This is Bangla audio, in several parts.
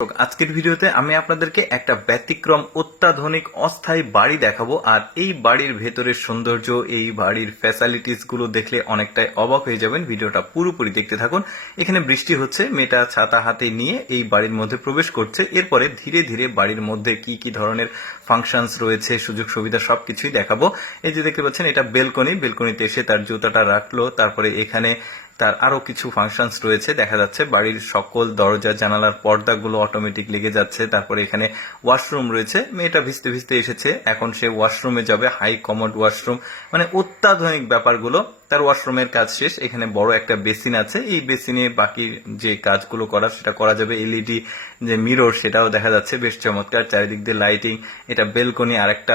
আজকের ভিডিওতে আমি আপনাদেরকে একটা ব্যতিক্রম অত্যাধুনিক অস্থায়ী বাড়ি দেখাবো। আর এই বাড়ির ভেতরের সৌন্দর্য, এই বাড়ির ফ্যাসিলিটিস গুলো দেখলে অনেকটাই অবাক হয়ে যাবেন। ভিডিওটা পুরোপুরি দেখতে থাকুন। এখানে বৃষ্টি হচ্ছে, মেয়েটা ছাতা হাতে নিয়ে এই বাড়ির মধ্যে প্রবেশ করছে। এরপরে ধীরে ধীরে বাড়ির মধ্যে কি কি ধরনের ফাংশনস রয়েছে, সুযোগ সুবিধা সবকিছুই দেখাবো। এই যে দেখতে পাচ্ছেন, এটা বেলকনিতে এসে তার জুতাটা রাখলো। তারপরে এখানে তার আরো কিছু ফাংশনস রয়েছে দেখা যাচ্ছে। বাড়ির সকল দরজা জানালার পর্দাগুলো অটোমেটিক লেগে যাচ্ছে। তারপরে এখানে ওয়াশরুম রয়েছে। মেয়েটা ভিজতে ভিজতে এসেছে, এখন সে ওয়াশরুমে যাবে। হাই কমোড ওয়াশরুম, মানে অত্যাধুনিক ব্যাপারগুলো। তার ওয়াশরুমের কাজ শেষ। এখানে বড় একটা বেসিন আছে, এই বেসিনে বাকি যে কাজগুলো করার সেটা করা যাবে। এলইডি যে মিরর সেটাও দেখা যাচ্ছে, বেশ চমৎকার। চারিদিক দিয়ে লাইটিং। এটা বেলকনি, আর একটা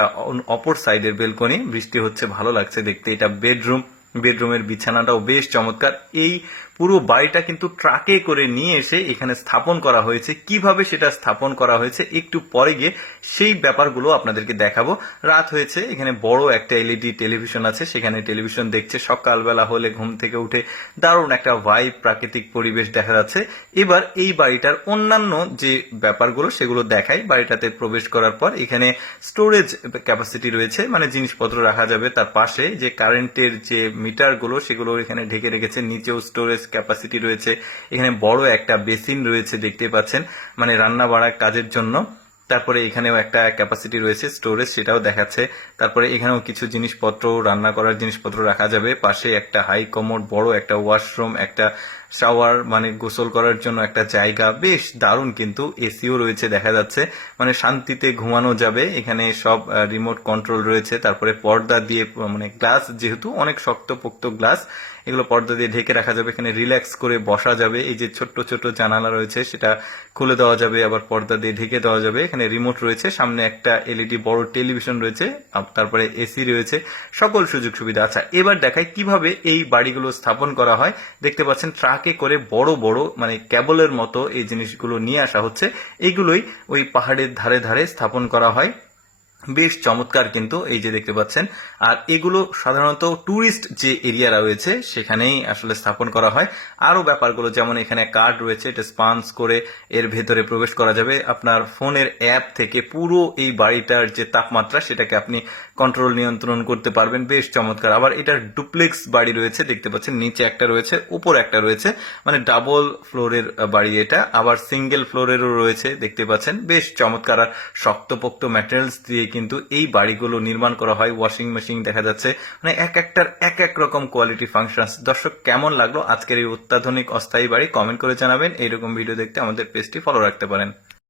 অপর সাইডের বেলকনি। বৃষ্টি হচ্ছে, ভালো লাগছে দেখতে। এটা বেডরুমের বিছানাটাও বেশ চমৎকার। এই পুরো বাড়িটা কিন্তু ট্রাকে করে নিয়ে এসে এখানে স্থাপন করা হয়েছে। কিভাবে সেটা স্থাপন করা হয়েছে একটু পরে গিয়ে সেই ব্যাপারগুলো আপনাদেরকে দেখাবো। রাত হয়েছে, এখানে বড় একটা এলইডি টেলিভিশন আছে, সেখানে টেলিভিশন দেখছে। সকালবেলা হলে ঘুম থেকে উঠে দারুণ একটা ভাইব, প্রাকৃতিক পরিবেশ দেখা যাচ্ছে। এবার এই বাড়িটার অন্যান্য যে ব্যাপারগুলো সেগুলো দেখাই। বাড়িটাতে প্রবেশ করার পর এখানে স্টোরেজ ক্যাপাসিটি রয়েছে, মানে জিনিসপত্র রাখা যাবে। তার পাশে যে কারেন্টের যে মিটারগুলো সেগুলো এখানে ঢেকে রেখেছে। নিচেও স্টোরেজ ক্যাপাসিটি রয়েছে। এখানে বড় একটা বেসিন রয়েছে দেখতে পাচ্ছেন, মানে রান্না বাড়ার কাজের জন্য। তারপরে এখানেও একটা ক্যাপাসিটি রয়েছে স্টোরেজ, সেটাও দেখাচ্ছে। তারপরে এখানেও কিছু জিনিসপত্র, রান্না করার জিনিসপত্র রাখা যাবে। পাশে একটা হাই কমোড, বড় একটা ওয়াশরুম, একটা শাওয়ার, মানে গোসল করার জন্য একটা জায়গা। বেশ দারুণ, কিন্তু এসিও রয়েছে দেখা যাচ্ছে, মানে শান্তিতে ঘুমানো যাবে। এখানে সব রিমোট কন্ট্রোল রয়েছে। তারপরে পর্দা দিয়ে, মানে গ্লাস, যেহেতু অনেক শক্তপোক্ত গ্লাস, এগুলো পর্দা দিয়ে ঢেকে রাখা যাবে। এখানে রিল্যাক্স করে বসা যাবে। এই যে ছোট্ট ছোট্ট জানালা রয়েছে সেটা খুলে দেওয়া যাবে, আবার পর্দা দিয়ে ঢেকে দেওয়া যাবে। এখানে রিমোট রয়েছে, সামনে একটা এলইডি বড় টেলিভিশন রয়েছে, তারপরে এসি রয়েছে, সকল সুযোগ সুবিধা। আচ্ছা, এবার দেখাই কিভাবে এই বাড়িগুলো স্থাপন করা হয়। দেখতে পাচ্ছেন ট্রাকে করে বড় বড়, মানে ক্যাবলের মতো এই জিনিসগুলো নিয়ে আসা হচ্ছে। এইগুলোই ওই পাহাড়ের ধারে ধারে স্থাপন করা হয়। বেশ চমৎকার কিন্তু, এই যে দেখতে পাচ্ছেন। আর এগুলো সাধারণত ট্যুরিস্ট যে এরিয়া রয়েছে সেখানেই আসলে স্থাপন করা হয়। আরো ব্যাপারগুলো, যেমন এখানে কার্ড রয়েছে, এটা স্পান্স করে এর ভেতরে প্রবেশ করা যাবে। আপনার ফোনের অ্যাপ থেকে পুরো এই বাড়িটার যে তাপমাত্রা সেটাকে আপনি কন্ট্রোল, নিয়ন্ত্রণ করতে পারবেন। বেশ চমৎকার। আবার এটার ডুপ্লেক্স বাড়ি রয়েছে দেখতে পাচ্ছেন, নিচে একটা রয়েছে, উপর একটা রয়েছে, মানে ডাবল ফ্লোরের বাড়ি এটা। আবার সিঙ্গেল ফ্লোরেরও রয়েছে দেখতে পাচ্ছেন। বেশ চমৎকার। আর শক্তপোক্ত ম্যাটেরিয়ালস দিয়ে কিন্তু এই বাড়িগুলো নির্মাণ করা হয়। ওয়াশিং মেশিন দেখা যাচ্ছে, মানে এক একটার এক এক রকম কোয়ালিটি ফাংশন। দর্শক, কেমন লাগলো আজকের এই অত্যাধুনিক অস্থায়ী বাড়ি? কমেন্ট করে জানাবেন। এইরকম ভিডিও দেখতে আমাদের পেজটি ফলো রাখতে পারেন।